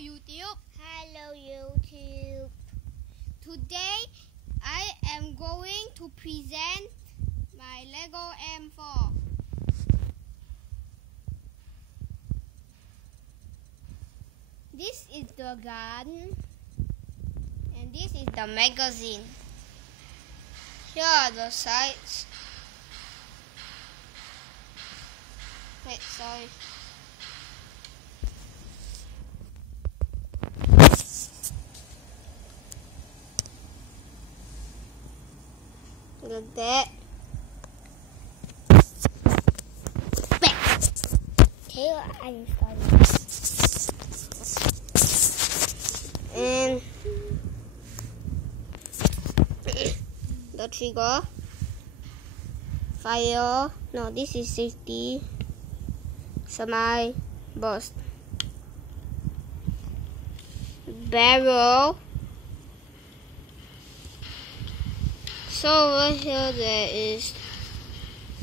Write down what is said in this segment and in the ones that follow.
YouTube. Hello YouTube. Today I am going to present my Lego M4. This is the gun and this is the magazine. Here are the sides. Wait, sorry. Like that. Tail and And the trigger, fire, no, this is safety, semi burst, barrel. So over here there is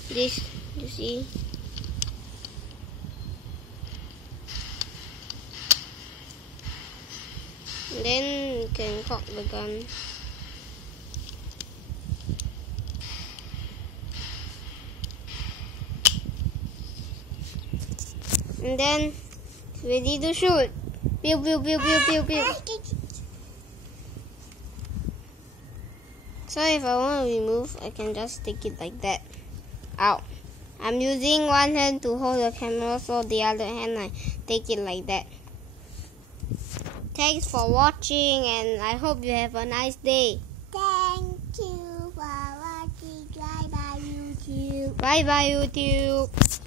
this, you see. And then you can cock the gun. And then it's ready to shoot. Pew pew pew pew pew pew. So if I want to remove, I can just take it like that out. I'm using one hand to hold the camera, so the other hand I take it like that. Thanks for watching, and I hope you have a nice day. thank you for watching. Bye bye YouTube. Bye bye YouTube.